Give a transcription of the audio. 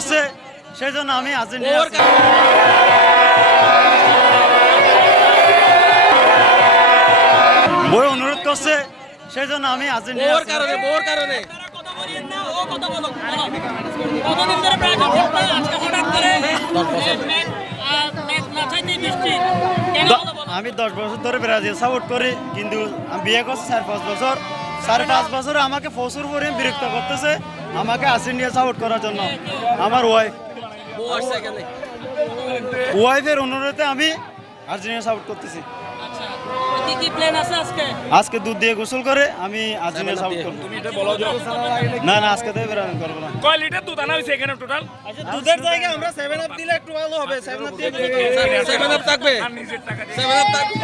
করছে, সেই জন্য আমি আর্জেন্টিনা বই অনুরোধ করছে, সেই জন্য আমি আর্জেন্টিনা কারণে আমি 10 বছর ধরে ব্রাজিল সাপোর্ট করি, কিন্তু আমি বিয়ে করছি 4-5 বছর। 4-5 বছরে আমাকে প্রচুর পরিমাণ বিরক্ত করতেছে আমাকে আর্জেন্টিনা সাপোর্ট করার জন্য। আমার ওয়াইফের অনুরোধে আমি আর্জেন্টিনা সাপোর্ট করতেছি। আজকে দুধ দিয়ে গোসল করে আমি আর্জেন্টিনা সাপোর্ট করব। না না, আজকে তো বেরান করব না। কয় লিটার দুধ আনা হইছে এখানে টোটাল? দুধের জায়গায় আমরা 7 আপ দিলে একটু ভালো হবে। 7 আপ দিয়ে 7 আপ থাকবে। আর নিজের টাকা দিয়ে 7 আপ থাকবে।